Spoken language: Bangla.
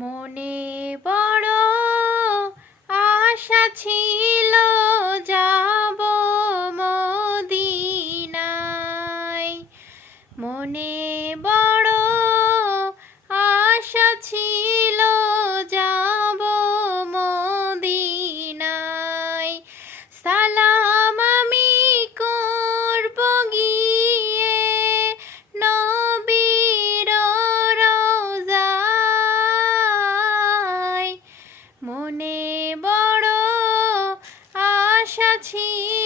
মনে বড় আশা ছিল যাব মদিনায়। মনে বড় আশা ছিল যাব মদিনায়। সালাম আমি করব গিয়ে নবীর রওজায়। মনে বড় আশা ছিল